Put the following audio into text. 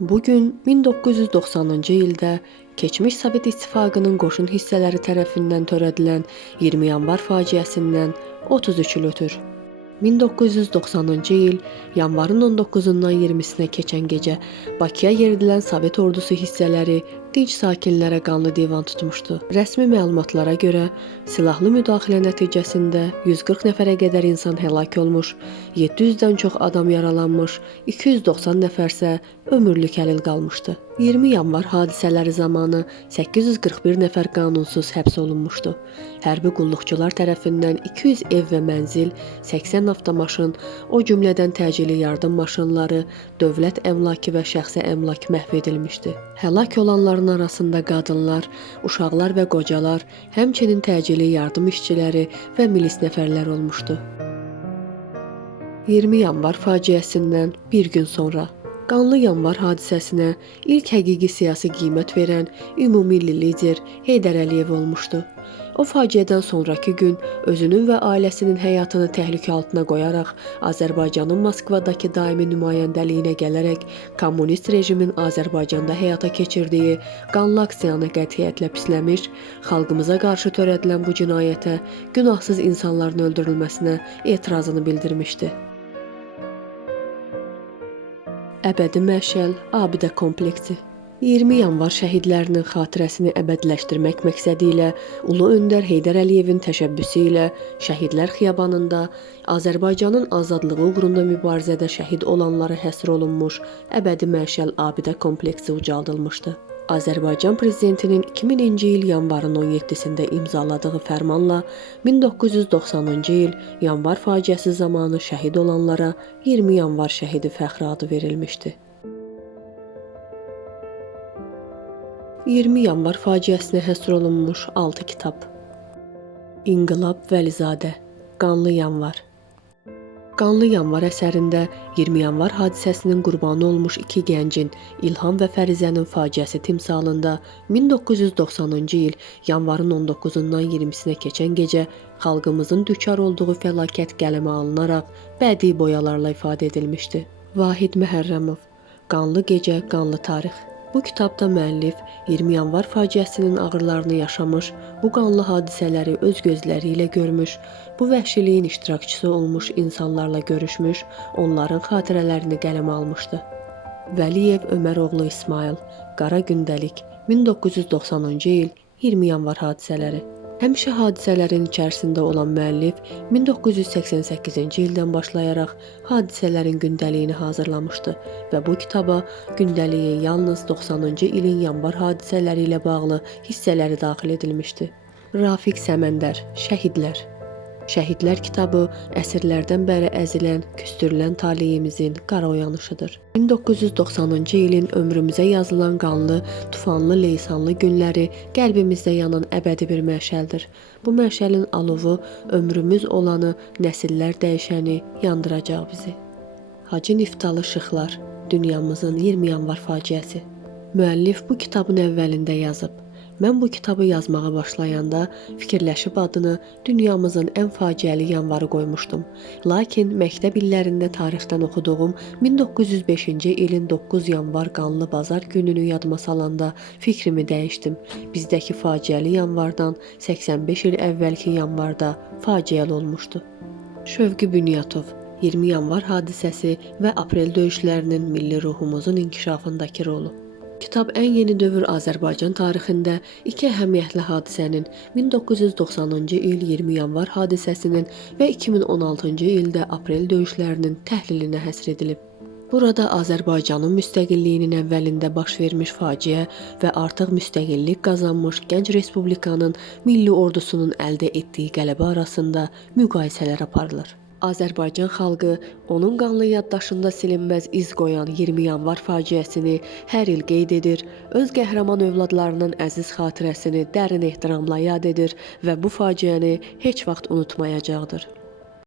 Bu gün 1990-cı ildə keçmiş Sovet İttifaqının qoşun hissələri tərəfindən törədilən 20 yanvar faciəsindən 33 il ötür. 1990-cı il yanvarın 19-dan 20-sinə keçən gecə Bakıya yeridilən Sovet ordusu hissələri dinc sakinlərə qanlı divan tutmuşdu. Rəsmi məlumatlara görə silahlı müdaxilə nəticəsində 140 nəfərə qədər insan həlak olmuş, 700-dən çox adam yaralanmış, 290 nəfər isə ömürlük əlil qalmışdı. 20 yanvar hadisələri zamanı 841 nəfər qanunsuz həbs olunmuşdu. Hərbi qulluqçular tərəfindən 200 ev və mənzil, 80 avtomaşın, o cümlədən təcili yardım maşınları, dövlət əmlakı və şəxsi əmlak məhv edilmişdi. Həlak olanların arasında qadınlar, uşaqlar və qocalar, həmçinin təcili yardım işçiləri və milis nəfərlər olmuşdu. 20 yanvar faciəsindən bir gün sonra Qanlı yanvar hadisəsinə ilk həqiqi siyasi qiymət verən ümumilli lider Heydər Əliyev olmuşdu. O faciədən sonrakı gün özünün və ailəsinin həyatını təhlükə altına qoyaraq Azərbaycanın Moskvadakı daimi nümayəndəliyinə gələrək kommunist rejimin Azərbaycanda həyata keçirdiyi qanlı aksiyanı qətiyyətlə pisləmiş, xalqımıza qarşı törədilən bu cinayətə, günahsız insanların öldürülməsinə etirazını bildirmişdi. Əbədi məşəl abidə kompleksi 20 yanvar şəhidlərinin xatirəsini əbədiləşdirmək məqsədi ilə Ulu öndər Heydər Əliyevin təşəbbüsü ilə Şəhidlər Xiyabanında Azərbaycanın azadlığı uğrunda mübarizədə şəhid olanlara həsr olunmuş əbədi məşəl abidə kompleksi ucaldılmışdı. Azərbaycan prezidentinin 2000-ci il yanvarın 17-sində imzaladığı fərmanla 1990-cı il yanvar faciəsi zamanı şəhid olanlara 20 yanvar şəhidi fəxri adı verilmişdi. 20 yanvar faciəsinə həsr olunmuş 6 kitab. İnqilab Vəlizadə, Qanlı yanvar. Qanlı yanvar əsərində 20 yanvar hadisəsinin qurbanı olmuş iki gəncin İlham və Fərizənin faciəsi timsalında 1990-cı il yanvarın 19-dan 20-sinə keçən gecə xalqımızın düçar olduğu fəlakət qələmə alınaraq bədii boyalarla ifadə edilmişdi. Vahid Məhərrəmov Qanlı gecə, qanlı tarix. Bu kitabda müəllif 20 yanvar faciəsinin ağırlarını yaşamış, bu qanlı hadisələri öz gözləri ilə görmüş, bu vəhşiliyin iştirakçısı olmuş insanlarla görüşmüş, onların xatirələrini qələmə almışdı. Vəliyev Ömər oğlu İsmail, Qara gündəlik, 1990-cı il 20 yanvar hadisələri. Həmişə hadisələrin içərisində olan müəllif 1988-ci ildən başlayaraq hadisələrin gündəliyini hazırlamışdı və bu kitaba gündəliyin yalnız 90-cı ilin yanvar hadisələri ilə bağlı hissələri daxil edilmişdi. Rafiq Səməndər, Şəhidlər Şəhidlər kitabı əsrlərdən bəri əzilən, küstürülən taleyimizin qara oyanışıdır. 1990-cı ilin ömrümüzə yazılan qanlı, tufanlı, leysanlı günləri qəlbimizdə yanan əbədi bir məşəldir. Bu məşəlin alovu ömrümüz olanı, nəsillər dəyişəni yandıracaq bizi. Hacı Niftalı Şıxlar, dünyamızın 20 yanvar faciəsi. Müəllif bu kitabın əvvəlində yazıb. Mən bu kitabı yazmağa başlayanda fikirləşib adını dünyamızın ən faciəli yanvarı qoymuşdum. Lakin məktəb illərində tarixdən oxuduğum 1905-ci ilin 9 yanvar qanlı bazar gününü yadıma salanda fikrimi dəyişdim. Bizdəki faciəli yanvardan 85 il əvvəlki yanvarda faciəli olmuşdu. Şövqi Bünyatov 20 yanvar hadisəsi və aprel döyüşlərinin milli ruhumuzun inkişafındakı rolu. Kitab ən yeni dövr Azərbaycan tarixində iki əhəmiyyətli hadisənin 1990-cı il 20 yanvar hadisəsinin və 2016-cı ildə aprel döyüşlərinin təhlilinə həsr edilib. Burada Azərbaycanın müstəqilliyinin əvvəlində baş vermiş faciə və artıq müstəqillik qazanmış gənc respublikanın milli ordusunun əldə etdiyi qələbə arasında müqayisələr aparılır. Azərbaycan xalqı onun qanlı yaddaşında silinməz iz qoyan 20 yanvar faciəsini hər il qeyd edir, öz qəhrəman övladlarının əziz xatirəsini dərin ehtiramla yad edir və bu faciəni heç vaxt unutmayacaqdır.